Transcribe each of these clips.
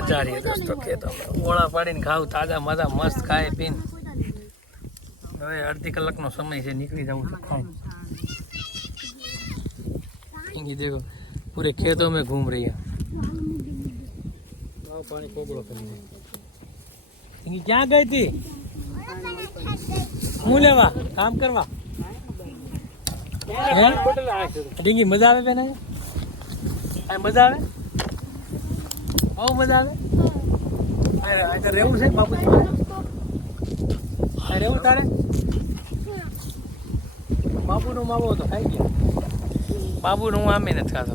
મજા રહી દોસ્તો ખેતો ઓળા પાડીને ખાવ તાજા મજા મસ્ત ખાય પીને હવે અડધી કલાકનો સમય છે નીકળી जाऊँ तो खाऊं देखो पूरे खेतों में घूम रही है पानी कोगड़ो करने क्या गई थी मुँह लेवा काम करवा ડીંગી મજા આવે બેન મજા આવે બહુ મજા આવે રેવું છે બાપુજી રેવું તારે બાપુનો માવો તો ખાઈ ગયા બાબુનું હું આમે નથી ખાતો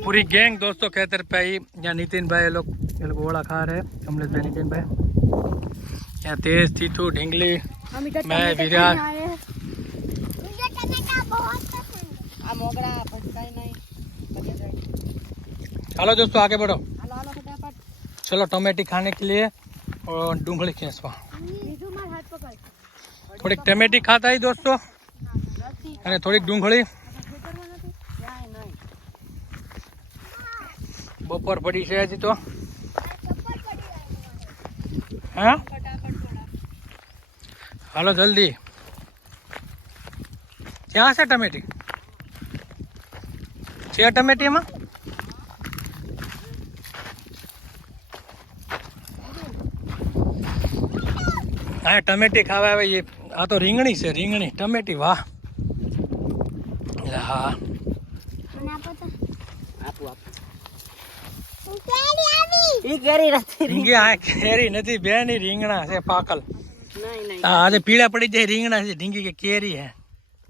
पूरी गैंग दोस्तों खेतर पे आई यहाँ नितिन भाई ये लोग ओला खा रहे हैं कमलेश भाई नितिन भाई यहाँ तेज तीतू ढींगली मैं विराट चलो दोस्तों आगे बढ़ो चलो टमाटी खाने के लिए और डूंगली खींचवा थोड़ी टमाटी खाता ही दोस्तों અને થોડીક ડુંગળી બપોર પડી છે હજી તો હા હાલો જલ્દી ક્યાં છે ટમેટી છે ટમેટીમાં હા ટમેટી ખાવા આવે એ આ તો રીંગણી છે રીંગણી ટમેટી વાહ હા કેરી નથી બેન રીંગણા છે પાકલ આજે પીળા પડી જાય રીંગણા છે ઢીંગી કે કેરી હે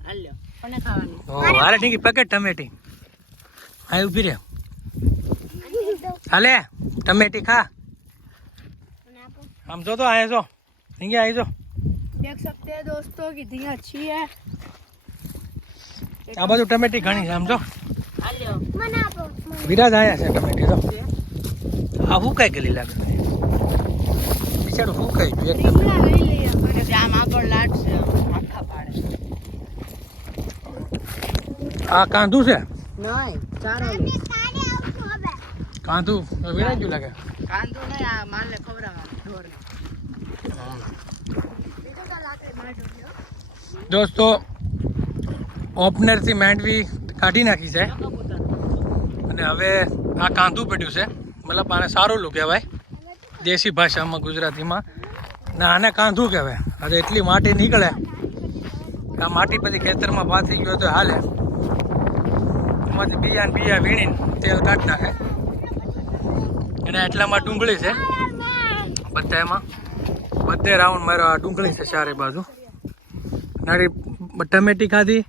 હાલે ઢીંગી પેકેટ ટમેટી હા ઉભી રે હાલે ટમેટી ખા આમ જો તો આए जो ढींगी आई जो देख सकते हैं दोस्तों कितनी अच्छी है આ બાજુ ટમેટી ઘણી છે આમ જો વિરાજ આયા છે ટમેટી જો આ હું કઈ ગલી લાગે બિચારું હું કઈ આ કાંધું છે કાંધું વિરાજ લાગે કાંદો નહીં આ માલ ને ખવડાવવાનું દોસ્તો ઓપનર થી માંડવી કાઢી નાખી છે અને હવે આ કાંધું પડ્યું છે મતલબ આને સારું લું કહેવાય દેશી ભાષામાં ગુજરાતીમાં ને આને કાંધું કહેવાય હવે એટલી માટી નીકળે આ માટી પછી ખેતરમાં પાથરી ગયો તો હાલે એમાંથી બીયા વીણીને તેલ કાઢી નાખે અને એટલામાં ડુંગળી છે બધા એમાં બધે રાઉન્ડ માર્યો આ ડુંગળી છે ચારે બાજુ નારી ટમેટી ખાધી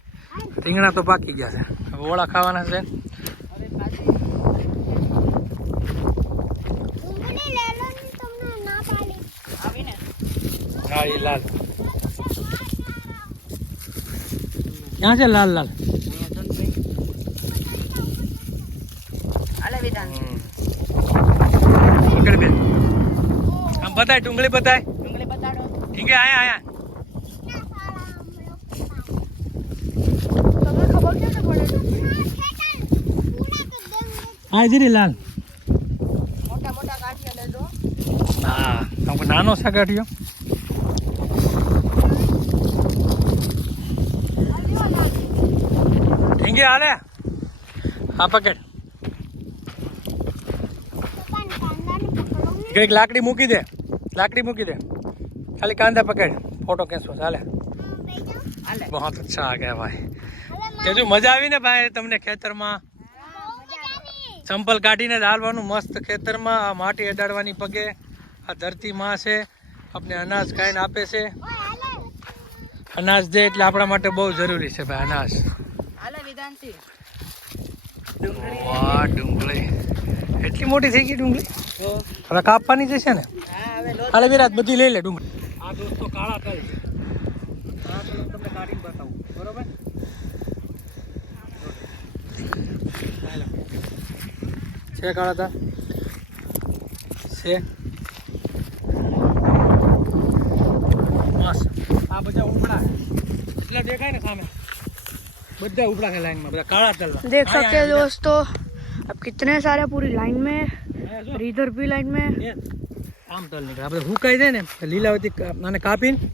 રીંગણા તો પાકી ગયા છે હવે ઓળા ખાવાના છે હા એ લાલ ક્યાં છે લાલ લાલ પકડ બેન આમ બતાય ડુંગળી બતાય ઠીક આયા આયા હા જીરી લાલ મોટા મોટા ગાંઠિયા લેજો હા અમુક નાનો છે ગાંઠિયો ઠીંગે હાલે હા પકડ એક લાકડી મૂકી દે ખાલી કાંદા પકડ ફોટો ખેંચવો ચાલે બહુ અચ્છા આ ગયા ભાઈ કેજો મજા આવી ને ભાઈ તમને ખેતરમાં ચંપલ કાઢીને હાલવાનું મસ્ત ખેતરમાં આ માટી અડાડવાની પગે આ ધરતી માં છે આપણે અનાજ ખાઈને આપે છે અનાજ દે એટલે આપણા માટે બહુ જરૂરી છે ભાઈ અનાજ વાહ ડુંગળી એટલી મોટી થઈ ગઈ ડુંગળી હવે કાપવાની જ છે ને હાલે વિરાટ બધી લઈ લે ડુંગળી આ દોસ્તો કાળા તલ છે કાળા તલ તમને કાઢીને બતાવું બરોબર છે કાળા તલ છે બસ આ બધા ઉભડા એટલે દેખાય ને સામે બધા ઉભડા છે લાઈનમાં બધા કાળા તલ देख सकते हैं दोस्तों अब कितने सारे पूरी लाइन में और इधर भी लाइन में આમ તલ નીકળે આપણે હુકાઈ જાય ને લીલાવતી અને કાપીને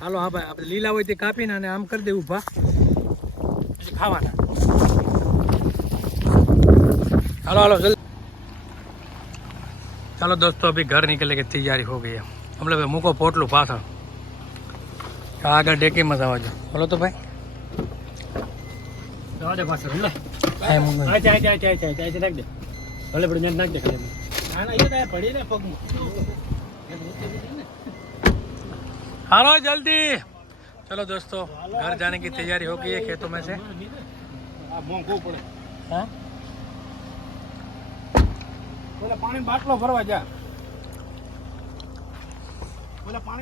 હાલો હા ભાઈ આપણે લીલાવતી કાપીને અને આમ કરી દે ઊભા પછી ખાવાના હાલો हालो जल्दी चलो दोस्तों अभी घर निकलने की तैयारी हो गई है हम लोग मुको पोटलू पास आगे डेकी मजा आवाज बोलो तो भाई हालो जल्दी चलो दोस्तों घर जाने की तैयारी हो गई है खेतों में से हाँ? पानी बाटलो भरवा जा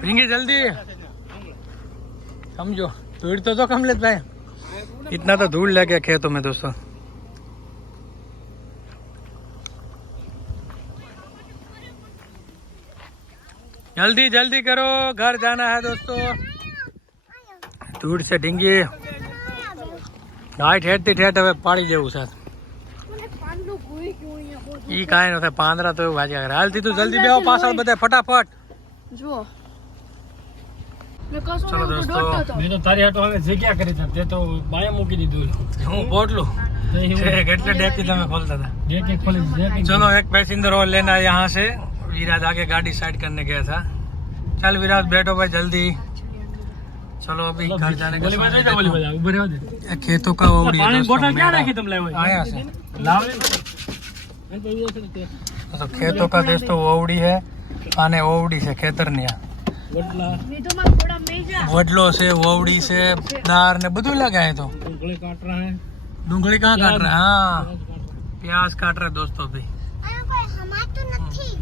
पिंगी जल्दी समझो धूल तो कमलेश भाई इतना तो धूल लग गया खेतों में दोस्तों जल्दी जल्दी करो घर जाना है दोस्तों धूल से ढींगी गाय ठेठती ठेठ હવે પાડી જેવું છે ઈ કાંઈ નથી પાંદરા તો એવું વાગ્યા કરે હાલથી તું જલ્દી બેહો પાછળ બધા ફટાફટ જુઓ ચલો દોસ્તો મેં તો તારી હાટો હવે જગ્યા કરી છે તે તો બાયા મૂકી દીધું હું પોટલું એટલે डेकी તમે खोलता था डेकी खोली डेकी चलो एक पैसेंजर और लेना है यहाँ से विराज आगे गाड़ी साइड करने गया था चल विराज बैठो भाई जल्दी चलो अभी घर जाने का बोली समय बजा बोली बजा ऊपर रहो दे है। खेतों का ओवड़ी है पानी दोस्तों, बोतल क्या मेरा रखी तुम ले आया से लाव तो खेतों का दोस्तों ओवड़ी है आने ओवड़ी से खेतरनिया वडला વિધુમાં થોડા મેજા वडलो से ओवड़ी से दार ने બધું लगाए तो ऊंगली काट रहा है डूंगली कहाँ काट रहे हैं हाँ प्याज काट रहे दोस्तों अभी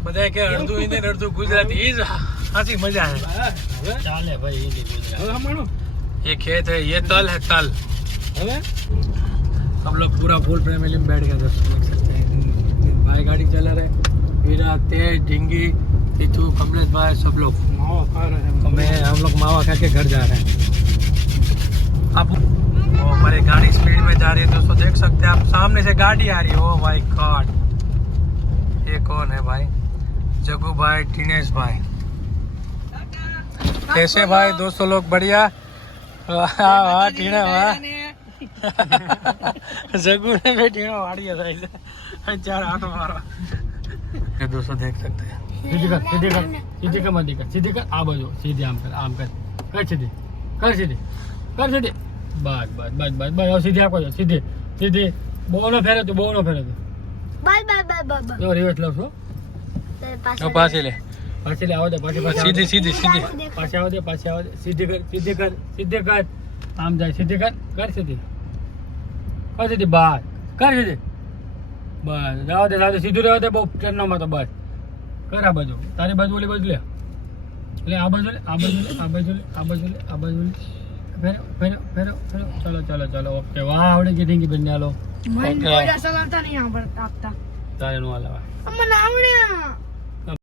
बताए क्या अर्धु हिंदी अर्धु गुजराती ये हंसी मजा है ચાલે ભાઈ એ હવે હમણો ये खेत है ये तल है तल હવે सब लोग पूरा फुल फैमिली में बैठ गए दोस्तों देख सकते हैं भाई गाड़ी चला रहे वीरा तेज ढिंगी तीतू कमलेश भाई सब लोग માવા ખા રહે तो मैं हम लोग मावा खा के घर जा रहे हैं अब वो हमारी गाड़ी स्पीड में जा रही है दोस्तों देख सकते हैं आप सामने से गाड़ी आ रही है ओ भाई गॉड ये कौन है भाई जगू भाई दिनेश भाई कैसे भाई दोस्तों लोग बढ़िया वाह वाह टीना वाह जगू ने भी टीना वाड़ी है चार आटो मारो ये दोस्तों देख सकते हैं सीधी कर सीधी कर मत कर सीधी कर आ बाजू सीधी आम कर सीधी कर सीधी बस बस बस बस बस और सीधी आपको सीधी सीधी बोनो फेरे तो બાય બાય બાય બાય जो रिवर्स लो छो वो पास ही ले पाछे ले आओ दे पाछे सीधी सीधी सीधी पाछे आओ दे सीधी कर आम जाए सीधी कर सीधी बात कर सीधी बस जाओ दे सीधું રહેવા દે બહુ ટ્રેનનો માં તો બસ કર આ બાજુ તારી બાજુ ઓલી બાજુ લે લે આ બાજુ લે ફેરો ચલો ઓકે વાહ આવડે ગીટીંગી બન્યા લો મને કોઈ ચલાવતા નહીં આવડતા આપતા તારે નો હાલવા અમને આવડે